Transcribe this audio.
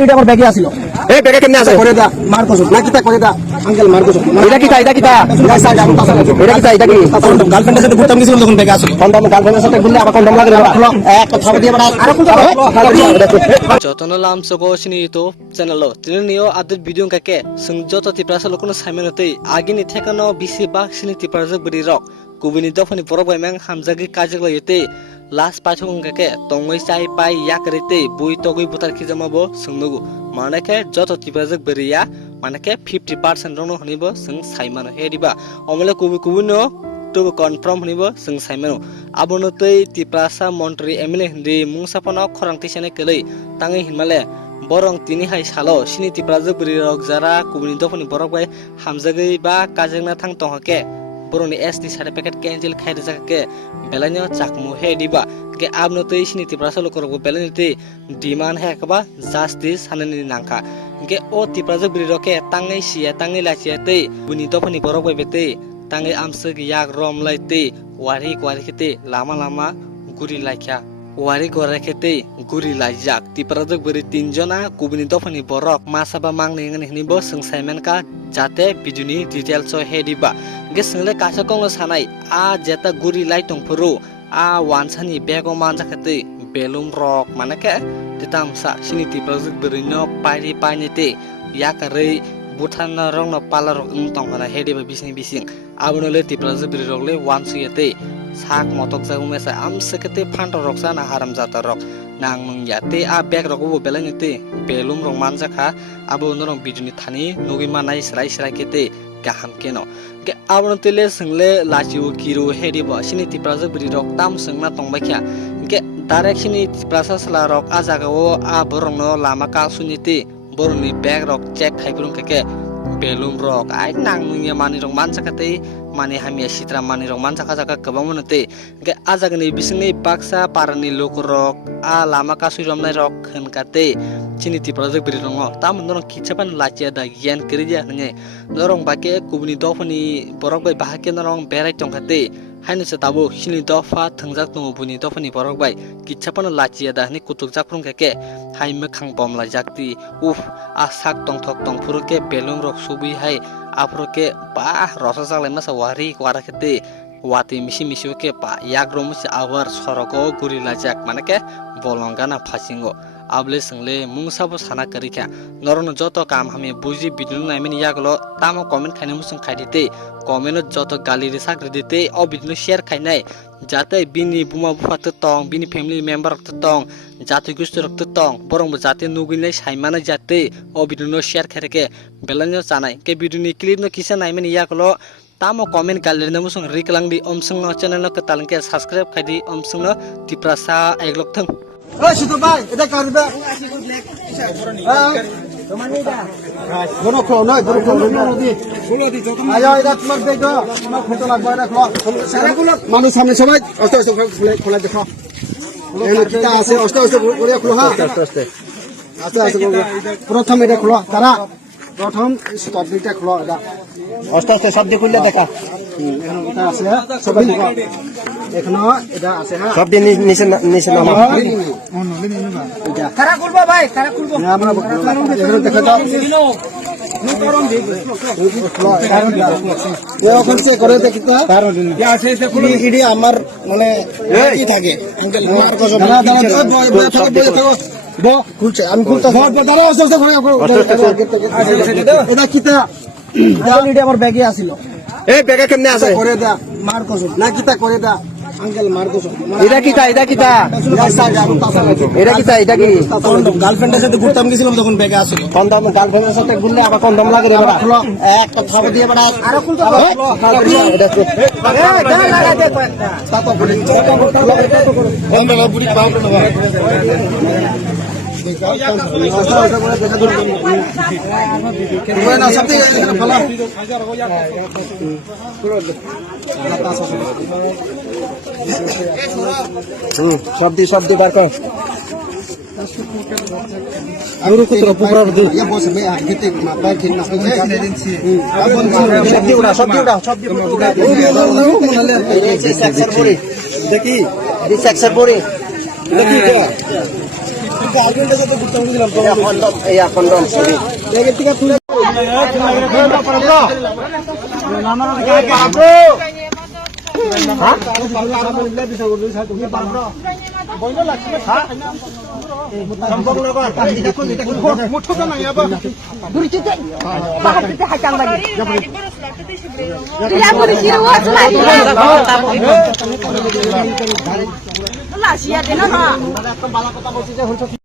Video আমার ব্যাগে আসিল এই ব্যাগে কেমনে আছে করে দা মার কসম না কিতা করে দা আঙ্কেল মার কসম এটা কি এটা কি গার্লফ্রেন্ডের সাথে ঘুরতাম গেছিলাম তখন ব্যাগে আসিল কন্ডম গার্লফ্রেন্ডের সাথে ঘুরলে আবার কন্ডম লাগে এক কথা দিয়ে বড় আর কোন যতন লাম সগো সিনি তো চ্যানেল তিনি নিও আদর ভিডিও কাকে সং যত তিপ্রাসা লোকন সাইমেনতে আগিনি থেকানো বিসি বাক সিনি তিপ্রাজক বরি রক কুবিনি দফনি বরক বাইমেং হামজাগি কাজক লয়তে লাস্ট পাছং কাকে তংমই চাই পাই ইয়াকরেতে বুই তগই বুতার কি জমাবো সংনগু মানেকে যত তিপ্রাজক বরিয়া মানেকে 50% রনো হনিবো সং সাইমানো হেদিবা অমলে কুবি কুবিনো to confirm hnibo sing saimeno abono tei tiprasa montri emile hindi mungsapono khorang tisane kelei tangi hinmale borong tini hai salo sini tipraja buri rok jara kubuni dofoni borok bai hamjagei ba kajengna thang tonghake boroni SD certificate cancel khaide jakake belanyo chakmu he diba ke abno tei sini tiprasa lokorok belani tei demand he kaba justice hanani nangka ke o tipraja buri roke tangai sia tangai lasia tei buni dofoni borok bai bete tangai amseg yak rom laite wari khete lama guri laikya wari gore khete guri laijak tiprajak beri tinjona kubini dofani borok masaba mangne ngani hnibo singsamen ka jate biduni details so hediba gesingle kasa konglo sanai a jeta guri laitong puru a wansani bego manja khete belum rok manake titamsa sini tiprajak beri no pairi painite yakare Bhutan rong no palar tong kana hedi ba bising abono le tipraja biri rogle wan suyete sak motok ja umesa am sekete phanto roksa na haram jata rok nang mung yate a bag rok bo belanite belum rong manja kha abo norong biduni thani nogi manai srai kete gaham keno ke abono tele single lachiu kiru hedi ba sini tipraja biri rok tam singna tongba kya ke direct sini tipraja sala rok a jaga o a borong no lama ka sunite boroni bag rok check khaibrung keke belum rok ai nang nunya mani rong mansa kate mani hamia sitra mani rong mansa kajaka kabamnate ge ajagni bisingni baksa parani lok rok a lama ka suiramnai rok khankate chiniti project biri rong tam norong kichapan lachia da gian kerja nge norong bake kubni dofani borok bai bahake norong berai tongkate hainu se tabo sini dofa thangjak no buni dofani borok bai kichapan lachia da ni kutuk jakprung keke haime khangpom la jakti uf a sak tongthok tongfuruke belum rok subi hai afroke ba rosa saklai masa wari kwara khete wati misi ke pa yagrom se abar soroko guri lajak manake bolongana phasingo able single mungsabo sana karikha norono joto kam hame buji bidun naimeni yaglo tamo comment khaine musung khaidite comment joto gali resak dite o bidun share khainai jate bini buma bufa tong bini family member tong jate gustur tong borong jate nuginai saimana jate o bidun share khareke belanyo chanai ke biduni clip no kisa naimeni yaglo tamo comment galeri na musung riklang di omsung no channel no ketalangke subscribe khaidi omsung no tiprasa eglok thang ওই শুধু ভাই এটা করবে মানুষ সামনে সবাই খোলা দেখো আছে অস্ত করে খোলো হ্যাঁ আস্তে আস্তে প্রথম এটা খোলো তারা প্রথম স্টপ দুইটা খোলো এটা আস্তে আস্তে সব দিয়ে খুললে দেখা এটা আছে সবাই দেখো এখনো এটা আছে হ্যাঁ সব দিয়ে নিচে নামা কারা খুলবো ভাই কারা খুলবো আমরা এখানে দেখা দাও এখন সে করে দেখি তো ইডি আমার মানে কি থাকে আঙ্কেল আমার কসম খুলছে আমি খুলতে এটা কিতা আমার ব্যাগে আসিল এই ব্যাগে কেমনে আছে করে দা মার কসম না কিতা করে দা আঙ্কেল মার কসম এটা কি গার্লফ্রেন্ডের সাথে ঘুরতাম গেছিলাম তখন ব্যাগে আসিল কন্ডম গার্লফ্রেন্ডের সাথে ঘুরলে আবার কন্ডম লাগে রে বড় এক কথা দিয়ে বড় আর খুলতে শব্দ বার কর আমি রুকো তো পুরা দে ইয়া বস বে আগে মাপা ঠিক না শব্দ উড়া দেখি সেক্সর পরে দেখি kondom. Lah, siapa dia nak?